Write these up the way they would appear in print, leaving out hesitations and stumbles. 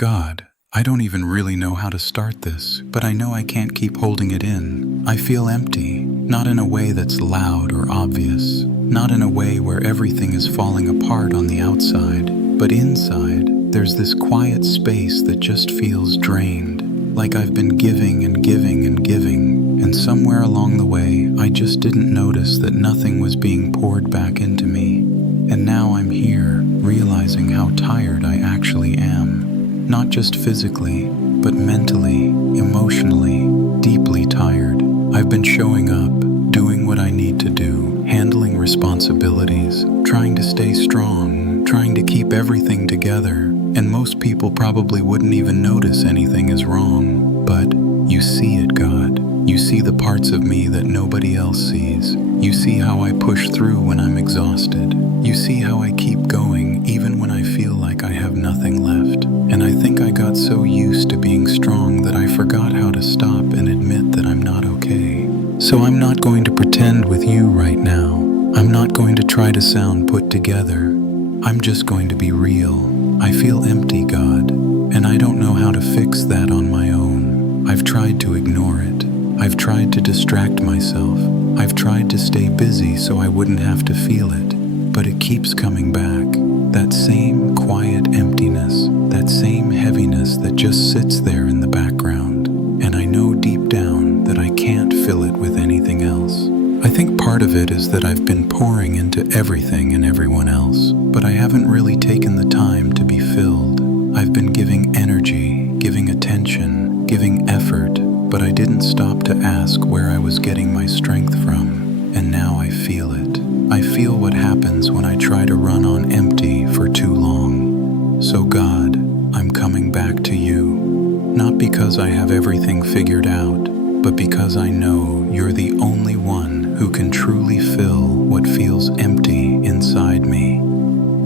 God, I don't even really know how to start this, but I know I can't keep holding it in. I feel empty, not in a way that's loud or obvious, not in a way where everything is falling apart on the outside, but inside, there's this quiet space that just feels drained, like I've been giving and giving and giving, and somewhere along the way, I just didn't notice that nothing was being poured back into me. And now I'm here, realizing how tired I actually am. Not just physically, but mentally, emotionally, deeply tired. I've been showing up, doing what I need to do, handling responsibilities, trying to stay strong, trying to keep everything together, and most people probably wouldn't even notice anything is wrong. But you see it, God. You see the parts of me that nobody else sees. You see how I push through when I'm exhausted. You see how I keep going even when I feel like I have nothing left. And I think I got so used to being strong that I forgot how to stop and admit that I'm not okay. So I'm not going to pretend with you right now. I'm not going to try to sound put together. I'm just going to be real. I feel empty, God, and I don't know how to fix that on my own. I've tried to ignore it. I've tried to distract myself. I've tried to stay busy so I wouldn't have to feel it, but it keeps coming back. That same quiet emptiness, that same heaviness that just sits there in the background, and I know deep down that I can't fill it with anything else. I think part of it is that I've been pouring into everything and everyone else, but I haven't really taken the time to be filled. I've been giving energy, giving attention, giving effort, but I didn't stop to ask where I was getting my strength from, and now I feel it. I feel what happens when I try to run on empty for too long. So God, I'm coming back to you, not because I have everything figured out, but because I know you're the only one who can truly fill what feels empty inside me.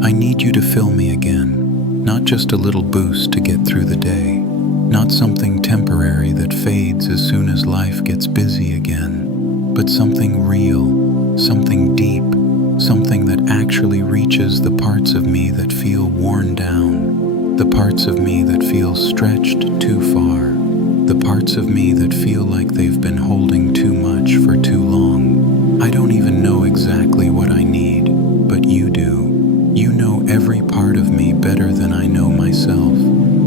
I need you to fill me again, not just a little boost to get through the day, not something temporary that fades as soon as life gets busy again, but something real, something deep, something that actually reaches the parts of me that feel worn down, the parts of me that feel stretched too far, the parts of me that feel like they've been holding too much for too long. I don't even know exactly what I need, but you do. You know every part of me better than I know myself.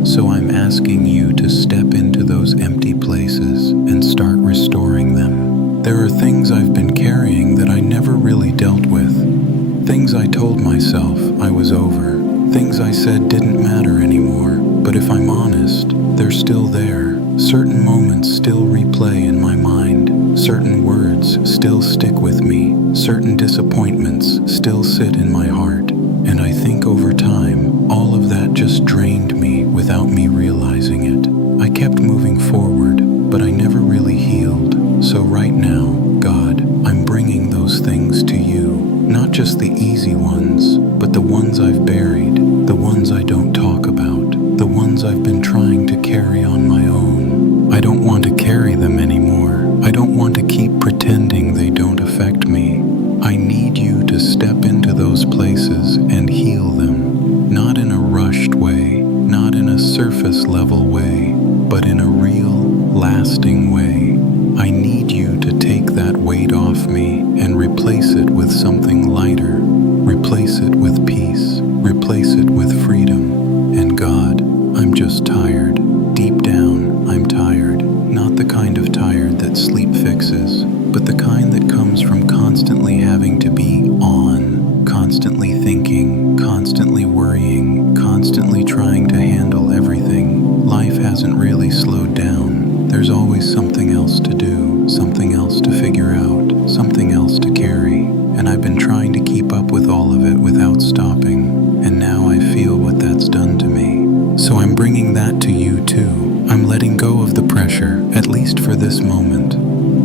So I'm asking you to step into those empty places and start restoring them. There are things I've been carrying that I never really dealt with. Things I told myself I was over. Things I said didn't matter anymore. But if I'm honest, they're still there. Certain moments still replay in my mind. Certain words still stick with me. Certain disappointments still sit in my heart. And I think over time, all of that just drained me without me realizing it. I kept moving forward, but I never really healed. So right now, God, I'm bringing those things to you. Not just the easy ones, but the ones I've buried, the ones I don't talk about, the ones I've been trying to carry on my own. I don't want to carry them anymore. I don't want to keep pretending they don't affect me. I need you to step into those places and heal them, not in a rushed way, not in a surface level way, but in a real, lasting way. I need you to take that weight off me and replace it with something lighter, replace it with peace, replace it with freedom. And God, I'm just tired. Deep down, I'm tired. Not the kind of tired that sleep fixes, but the kind that comes from constantly having to be on, constantly thinking, constantly worrying, constantly trying to handle everything. Life hasn't really slowed down. There's always something else to do, something else to figure out, something else to carry, and I've been trying to keep up with all of it without stopping, and now I feel what that's done to me. So I'm bringing that to you too. I'm letting go of the pressure, at least for this moment.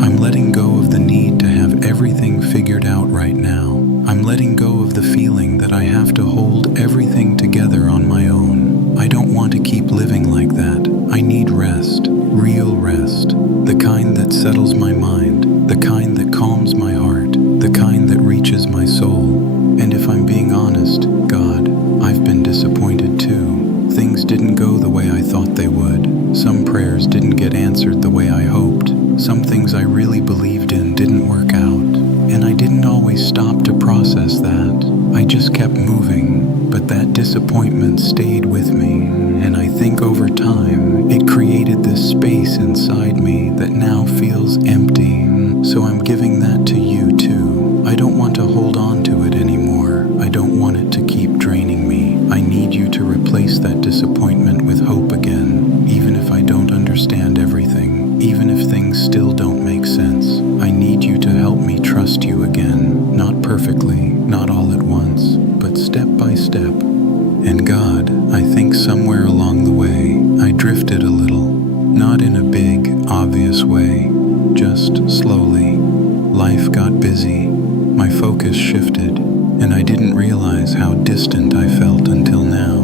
I'm letting go of the need to have everything figured out right now. I'm letting go of the feeling that I have to hold everything together on my own. I don't want to keep living like that. I need rest, real rest, the kind that settles my mind, the kind that calms my heart, the kind that reaches my soul. And if I'm being honest, God, I've been disappointed too. Things didn't go the way I thought they would. Some prayers didn't get answered the way I hoped. Some things I really believed in didn't work out. And I didn't always stop to process that. I just kept moving, but that disappointment stayed with me, and I think over time, it created this space inside me that now feels empty. So I'm giving that to you too. I don't want to hold on to it anymore. I don't want it to keep draining me. I need you to replace that disappointment with hope again, even if I don't understand everything, even if things still don't make sense. I need you to help me trust you again, not perfectly, not all at once, but step by step. And God, I think somewhere along the way, I drifted a little, not in a big, obvious way, just slowly. Life got busy, my focus shifted, and I didn't realize how distant I felt until now.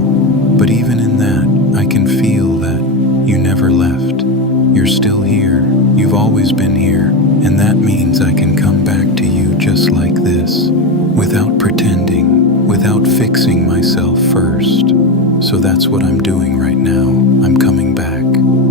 But even in that, I can feel that you never left. You're still here, you've always been here, and that means I can come back to you just like this, without pretending, without fixing myself first. So that's what I'm doing right now. I'm coming back.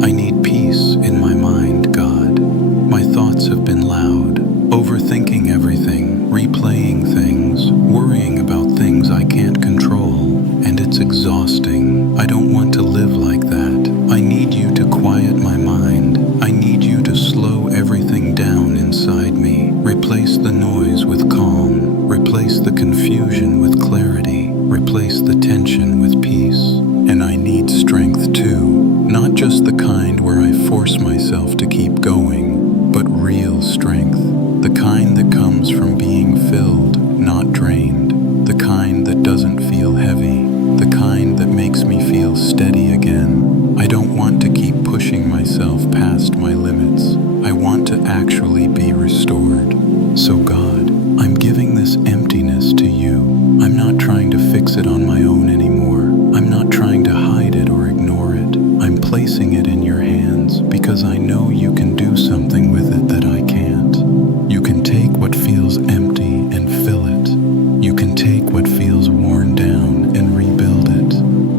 I need peace in my mind, God. My thoughts have been loud, overthinking everything, replaying things, worrying about things I can't control, and it's exhausting. I don't want to live like that. I need you to quiet my mind. I need you to slow everything down inside me. Replace the noise with calm. Replace the confusion with clarity. Replace the tension with peace. And I need strength too. Not just the kind where I force myself to keep going, but real strength. The kind that comes from being filled, not drained. The kind that doesn't feel heavy. The kind that makes me feel steady again. I don't want to keep pushing myself past my limits. I want to actually be restored. So God, I'm giving this emptiness to you. I'm not trying to fix it on my own anymore. I'm not trying to hide it or ignore it. I'm placing it in your hands because I know you can do something with it that I can't. You can take what feels empty and fill it. You can take what feels worn down and rebuild it.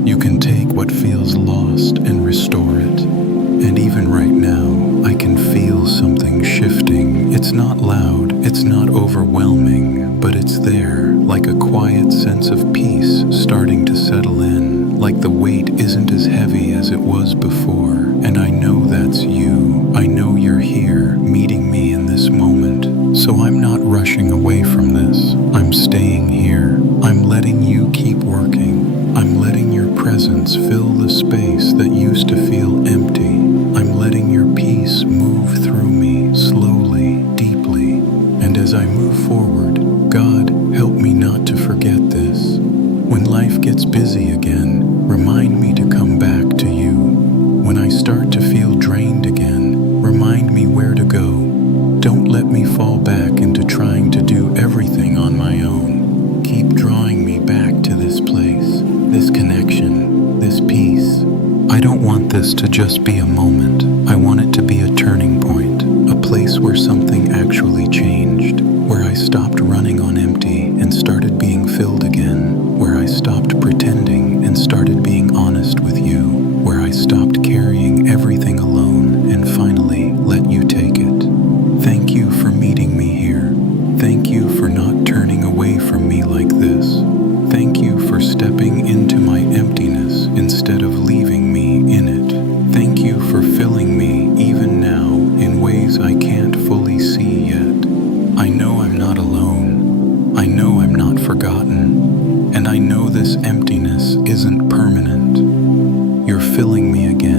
You can take what feels lost and restore it. And even right now, I can feel something shifting. It's not loud, it's not overwhelming, but it's there, like a quiet sense of peace starting to settle in, like the weight isn't as heavy as it was before. And I know that's you. I know you're here, meeting me in this moment. So I'm not rushing away from this. I'm staying here. I'm letting you keep working. I'm letting your presence fill the space that used to feel empty. I'm letting your peace move through me slowly, deeply. And as I move forward, God, help me not to forget this. When life gets busy again, remind me to come back to you. When I start to feel drained again, remind me where to go. Don't let me fall back into trying to do everything on my own. Keep drawing me back to this place, this connection, this peace. I don't want this to just be a moment. I want it to be a turning point, a place where something actually changed, where I stopped running on empty and started being filled again, where I stopped pretending and started being honest with you, where I stopped carrying everything alone and finally let you take it. Thank you for meeting me here. Thank you for not turning away from me like this. Thank you for stepping into my emptiness instead of leaving me in it. Thank you for filling me even now in ways I can't fully see yet. I know I'm not alone. I know I'm not forgotten. And I know this emptiness isn't permanent. You're filling me again.